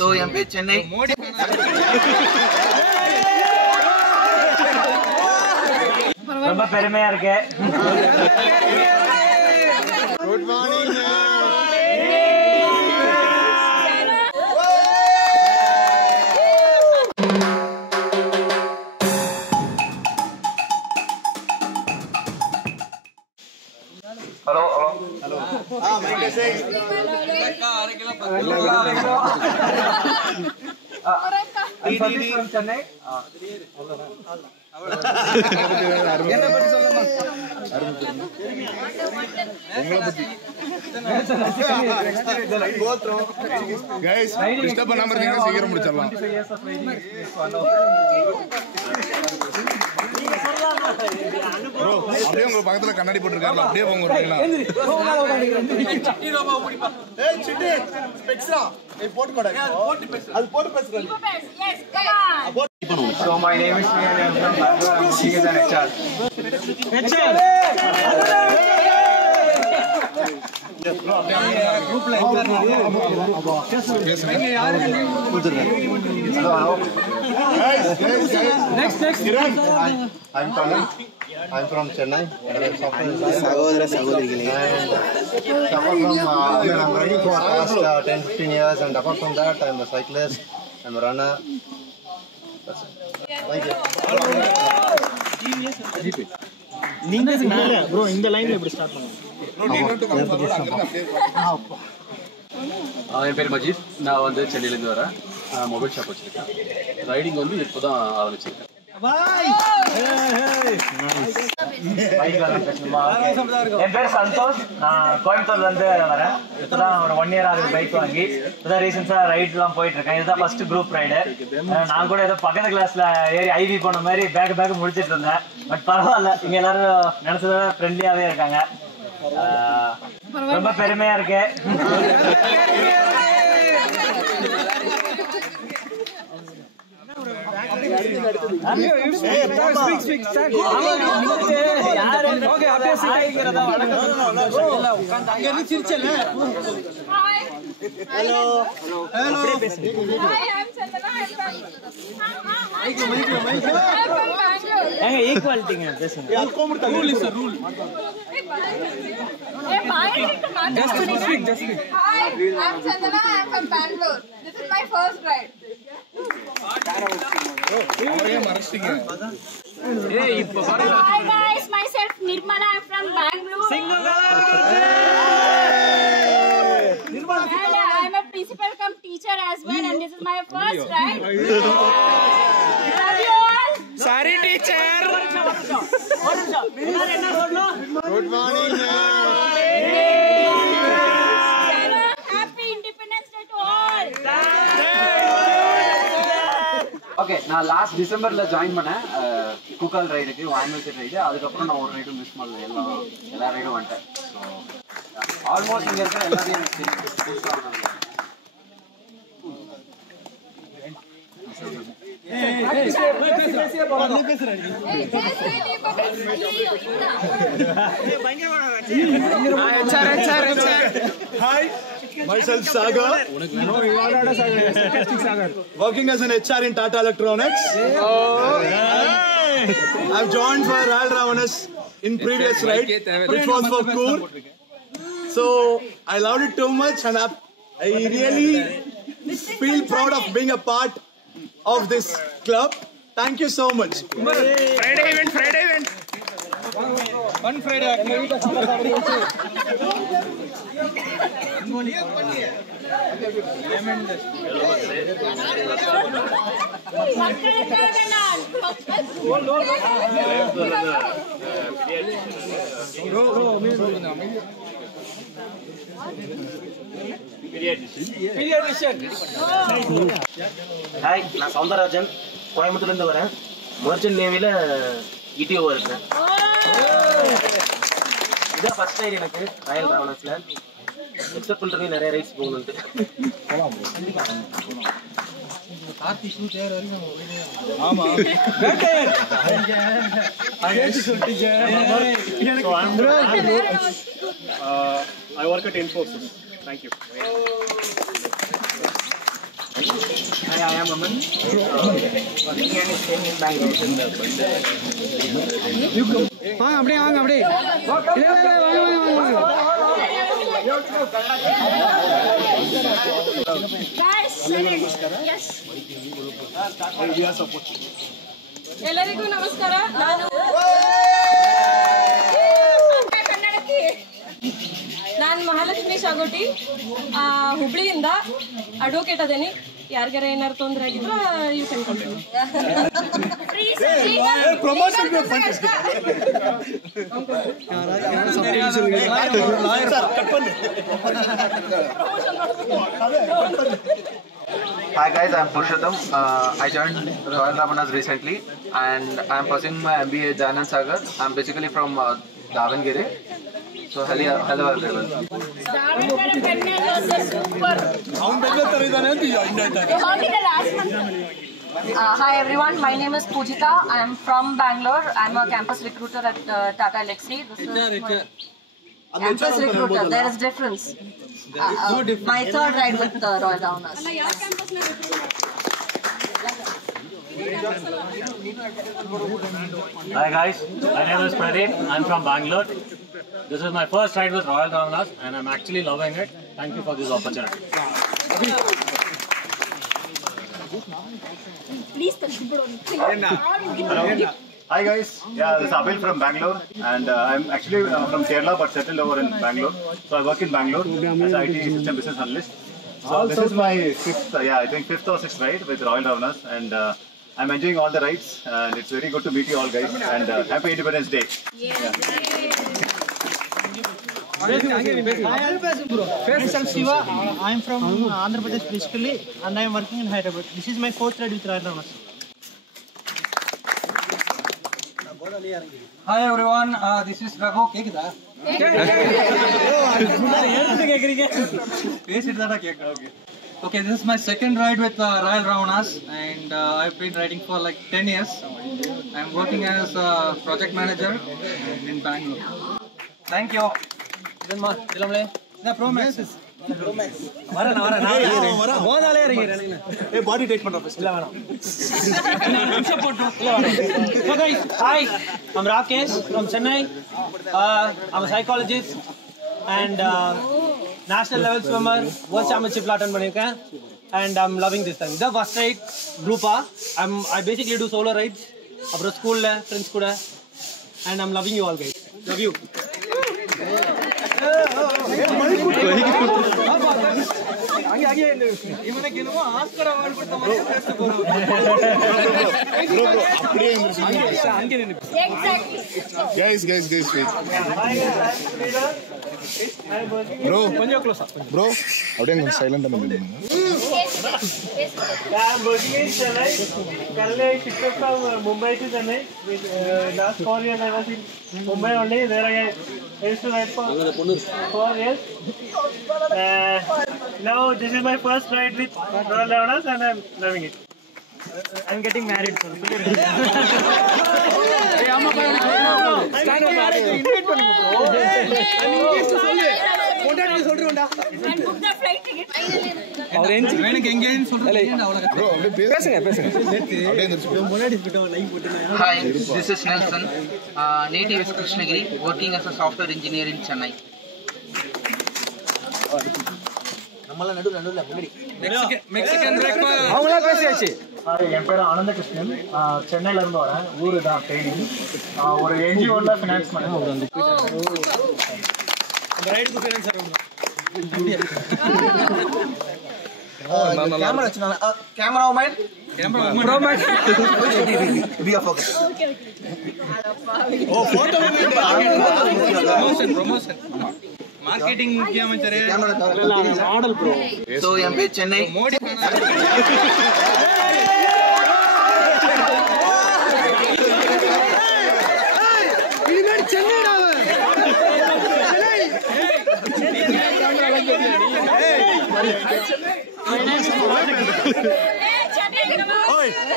So என் பேர் சென்னை. ரொம்ப பெருமையா இருக்கு. Good morning. Hello. Mike is saying. I'm from Chennai. Guys, disturb பண்ணாம இருந்தீங்கன்னா சீக்கிரம் முடிச்சிடலாம். Bro, அப்படியே உங்க பக்கத்துல கண்ணாடி போட்டுருக்காங்க. அப்படியே போங்க வரீங்களா? ஏய் சிட்டி, ஸ்பெக்ஸ்ரா. ஏய் போட்டு போடா. அது போட்டு பேசுறா. Yes, come on. So my name is Sriyan. I'm from Bangalore. I'm working as an HR. Next. I'm from Chennai. Sagodara. Apart from I'm running for past 10-15 years, and apart from that, I'm a cyclist. I'm a runner. That's it. Thank you. நீங்க மேல bro இந்த லைன்ல எப்படி start பண்ணுங்க என் பேர் மஜீத். நான் வந்து சென்னையிலேருந்து வரேன். மொபைல் ஷாப் வச்சுருக்கேன். ரைடிங் வந்து இப்போ தான் ஆரம்பிச்சிருக்கேன். என் பேர் சந்தோஷ். நான் கோயம்புத்தூர்ல இருந்து வரேன். இப்பதான் ஒரு 1 year ஆகுது பைக் வாங்கி. இப்பதான் ரீசெண்டா ரைட்லாம் போயிட்டு இருக்கேன். இதுதான் ஃபர்ஸ்ட் குரூப் ரைடு. நான் கூட ஏதோ பக்கத்து கிளாஸ்ல ஏறி ஐவி போன மாதிரி பேக் முடிச்சிட்டு இருந்தேன். பட் பரவாயில்ல, இங்க எல்லாரும் நினைச்சத ஃப்ரெண்ட்லியாவே இருக்காங்க. ரொம்ப பெருமையா இருக்கு. Hello. Hi, I'm Chandana. I'm from Bangalore. ஈக்குவாலிட்டிங்க பேசுங்க. Rule is a rule. Just speak. Hi, I'm Chandana. I'm from Bangalore. This is my first ride. Hi guys, myself Nirmala. I'm from Bangalore. And I'm a principal come teacher as well, and this is my first ride. Love you all. Sorry teacher. Good morning. Happy Independence Day to all. Okay, நான் last டிசம்பர்ல join பண்ணேன் குக்கால் ரைடுக்கு, வான்மேச்சர் ride. அதுக்கப்புறம் நான் ஒரு ரைடும் miss பண்ணல. எல்லா ரைடும் வந்துட்டேன். So almost இங்கே இருக்கிற எல்லாத்தையும் எனக்கு Hi, myself Sagar. Working as an HR in Tata Electronics. I've joined for Al Ravanas in previous ride, which was for Coor. So I loved it too much, and I really feel proud of being a part of this club. Thank you so much. Friday event. One Friday activity. Hi, நான் சௌந்தரராஜன். கோயம்புத்தூர்ல இருந்து வரேன். Merchant நேவில இடிஓ இருக்கேன். இதான் first ride எனக்கு Royal ராவணஸ்ல. Expect பண்றது நிறைய rights போகணும்னு. I work at Infosys. Thank you. I am Aman. Working and staying in Bangalore. Guys, yes. ಎಲ್ಲರಿಗೂ ನಮಸ್ಕಾರ. ನಾನು ಮಹಾಲಕ್ಷ್ಮಿ ಶಾಗೋಟಿ, ಹುಬ್ಳಿಯಿಂದ ಅಡ್ವೊಕೇಟ್ ಅದೇನಿ. ಯಾರಿಗಾರ ಏನಾರು ತೊಂದರೆ ಆಗಿದ್ರೆ you can continue. Hi guys, I'm Purushottam. I joined Royal Ravanas recently and I'm pursuing my MBA at Janand Sagar. I'm basically from Davangere. So hello everyone. Davangere Pennal was super. Hi everyone, my name is Pujita. I am from Bangalore. I am a campus recruiter at Tata Elxsi. This is my campus recruiter. There is difference. My third ride with Royal Ravanas. Hi guys, my name is Pradeep. I'm from Bangalore. This is my first ride with Royal Ravanas and I'm actually loving it. Thank you for this opportunity. Hi guys, this is Abel from Bangalore and I'm actually from Kerala but settled over in Bangalore. So I work in Bangalore as IT system business analyst. So this is my fifth or sixth ride with Royal Ravanas and I'm enjoying all the rides and it's very good to meet you all guys and happy Independence Day. Myself Shiva. I am from Andhra Pradesh basically and I am working in Hyderabad. This is my fourth ride with Royal Ravanas. Hi everyone, this is Raghu. Okay, this is my second ride with Royal Ravanas and I've been riding for like 10 years. I'm working as a project manager in Bangalore. Thank you. Body take So guys, hi, I'm Rakesh from Chennai. I'm a psychologist and national level swimmer. World championship attend பண்ணிருக்கேன் and I'm loving this time. The first ride group I basically do solo rides அப்புறம் ஸ்கூல்ல friends கூட and I'm loving you all guys. Love you. Guys, wait. Bro, audience silent. Yes. I'm working in Chennai. Currently, I shifted from Mumbai to Chennai. Last 4 years I was in Mumbai only. There I used to ride for 4 years. Now this is my first ride with Royal Ravanas and I'm loving it. I'm getting married soon. And book the flight ticket. Hi, this is Nelson. Native is Krishnagiri, working as a software engineer in Chennai. Mexican breakfast. என் பேர் ஆனந்த கிருஷ்ணன். சென்னையில இருந்து வரேன். ஊரு தான் தேனி. ஒரு NGO-ல finance பண்ணுறேன். ரைடுக்கு finance Cameraman. Be a focus. Oh, photo promotion. Marketing முக்கியமாச்சரே. Model bro. So என் பேர் Chennai. Modi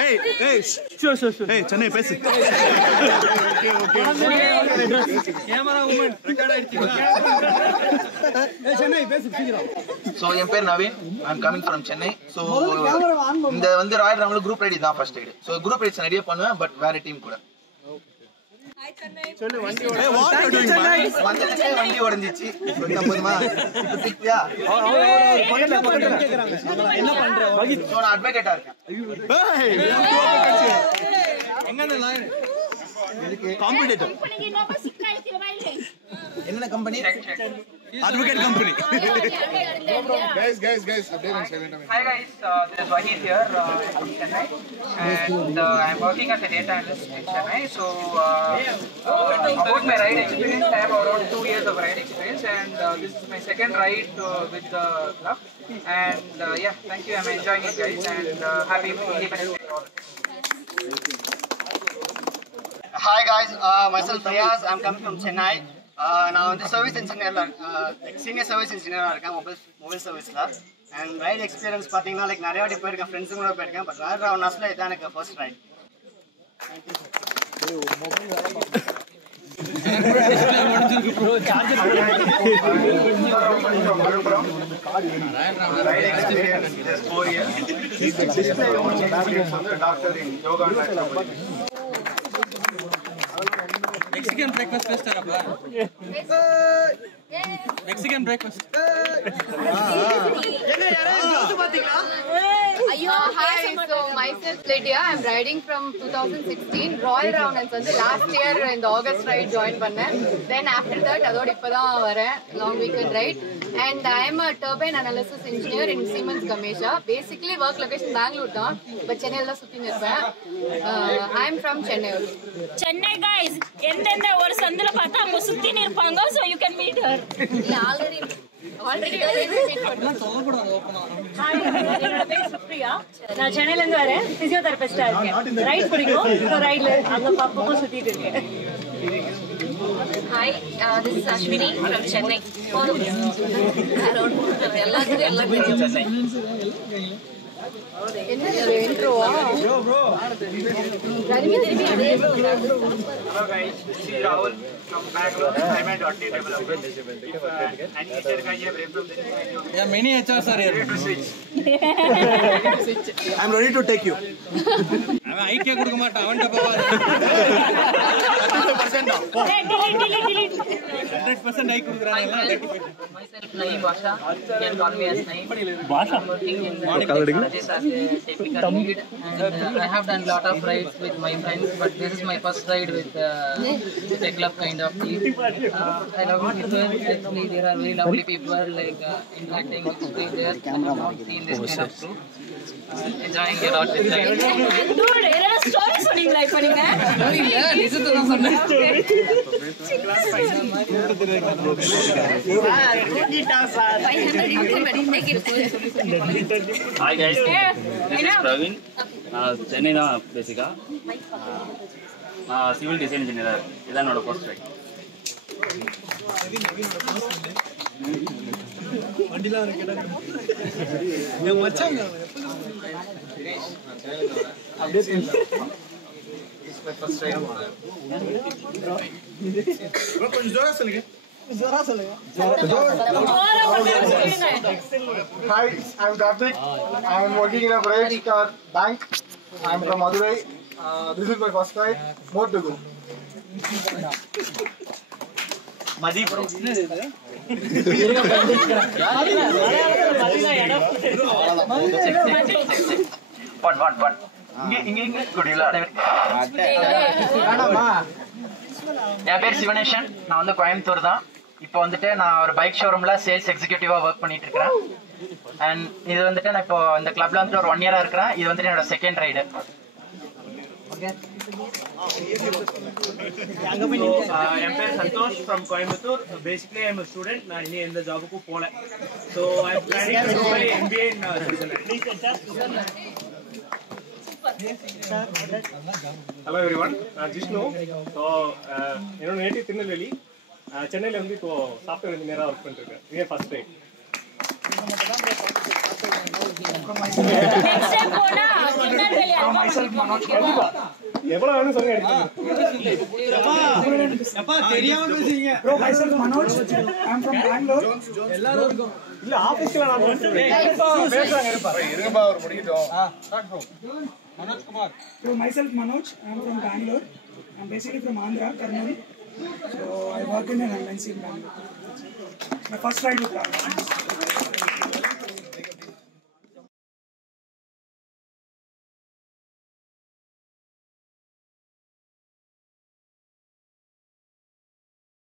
Hey, Hey, Chennai, பேசு. கேமரா உமன் ரெக்கார்ட் ஆயிடுச்சுங்களா? சென்னை பேசு சீக்கிரம். So என் பேர் Naveen. I'm coming from Chennai. So இந்த வந்து ராயல் ராம்ல குரூப் ரைட் தான் first ride. So group rides நிறைய பண்ணுவேன் பட் வேற டீம் கூட. சொல்லு வண்டி ஓட. Hey, what are you doing, man? வண்டி உடைஞ்சிச்சு. கொஞ்சம் போதுமா? திக்யா. பக்கத்துல கேக்குறாங்க. என்ன பண்ற? So நான் அட்வொகேட்டா இருக்கேன். Hey, எங்க அந்த லாயர்? காம்படிட்டர். என்ன company? Advocate company. Guys, update on silent. Hi guys, this is Wahid here from Chennai, and I'm working as a data analyst in Chennai. So about my ride experience, I have around 2 years of ride experience, and this is my second ride with the club. And yeah, thank you. I'm enjoying it, guys, and happy Independence Day. Hi guys, myself Fayaz. I'm coming from Chennai. நான் வந்து service இன்ஜினியர்ல senior service இன்ஜினியராக இருக்கேன் mobile சர்வீஸில். And right experience பார்த்தீங்கன்னா like நிறைய வாட்டி போயிருக்கேன், ஃப்ரெண்ட்ஸும் கூட போயிருக்கேன். பட் ராயல் ராவணாஸில் இதான் எனக்கு first right. Mexican breakfast fest apa? Mexican breakfast. Hi, so myself Lydia. I'm riding from 2016. Royal Rounders வந்து last year in the August ride join பண்ணேன். Then after that அதோட இப்பதான் வரேன் long weekend ride. And I am a turbine analysis engineer in Siemens Gamesa. Basically work location Bangalore தான், but சென்னையில சுத்தி இருப்பேன். I am from Chennai. Chennai guys, எந்தெந்த ஒரு சந்தில பார்த்தா அவங்க சுத்தி இருப்பாங்க, so you can meet her. Already என்னோட பேர் சுப்ரியா. நான் சென்னையில இருந்து வரேன், பிசியோதெரபிஸ்டா இருக்கேன். ரைட் பிடிக்கும், ஸோ ரைட்ல அங்க பக்கம் சுத்திட்டு இருக்கேன். Hi, this is Ashwini from Chennai. எல்லாத்துக்கும் Chennai. என்ன இன்ட்ரோவா? Hello guys, this is Rahul from Bangalore. I'm a .NET developer. And teacher guy here from this. Yeah, many HRs are here. To switch. I'm ready to take you. அவன் ஐக்கிய கொடுக்க மாட்டான், அவன்கிட்ட போவாரு. 100% ஐ கொடுக்குறாங்க. Myself Naeem Basha. You can call me as Naeem. I'm working in technologies as a technical lead. And I have done a lot of rides with my friends, but this is my first ride with a club kind of team. I love it because actually there are very lovely people like interacting with strangers. I have not seen this kind of group. Enjoying a lot with ride. Dude, என்ன story சொன்னீங்களா இப்ப நீங்க? இல்ல, நிஜத்தை தான் சொன்னேன். Hi guys, this is Praveen. Chennai தான் பேசிக்கா. Civil design engineer. இதான் என்னோட ஃபர்ஸ்ட் ரைட். வண்டிலாம் கேட்டா என் மச்சான் அப்படியே ஃபர்ஸ்ட் ரைட். கொஞ்சம் ஜோரா சொல்லுங்க. Hi, I'm Karthik. I'm working in a private car bank. I'm from Madurai. This is my first ride. More to go. Mathi bro. என் பேர் சிவனேஷன். நான் வந்து கோயம்புத்தூர் தான். இப்போ வந்துட்டு நான் ஒரு பைக் ஷோரூம்ல சேல்ஸ் எக்ஸிக்யூட்டிவா ஒர்க் பண்ணிட்டு இருக்கிறேன். அண்ட் இது வந்துட்டு நான் இப்போ இந்த கிளப்ல வந்துட்டு ஒரு 1 year இருக்கிறேன். இது வந்துட்டு என்னோட செகண்ட் ரைடு. என் பேர் Santhosh from Coimbatore. Basically I'm a student. நான் இன்னும் எந்த ஜாபுக்கும் போல. So I'm planning to do my MBA in Switzerland. Hello everyone, நான் ஜிஷ்ணு. ஸோ என்னோட நேட்டிவ் திருநெல்வேலி. சென்னையில் வந்து இப்போ சாஃப்ட்வேர் இன்ஜினியராக ஒர்க் பண்ணிருக்கேன். இதே ஃபர்ஸ்ட் டைம். myself Manoj. எவ்வளவு வேணும் சொல்லுங்க. Bro, myself Manoj. I'm from Bangalore. இல்ல ஆபீஸ்ல நான் பேசுறாங்க இருங்கப்பா அவர் முடிக்கட்டும். Manoj Kumar. Bro, myself Manoj. I'm from Bangalore. I'm basically from Andhra, Karnool. So I work in an MNC in Bangalore. My first ride with Ralph.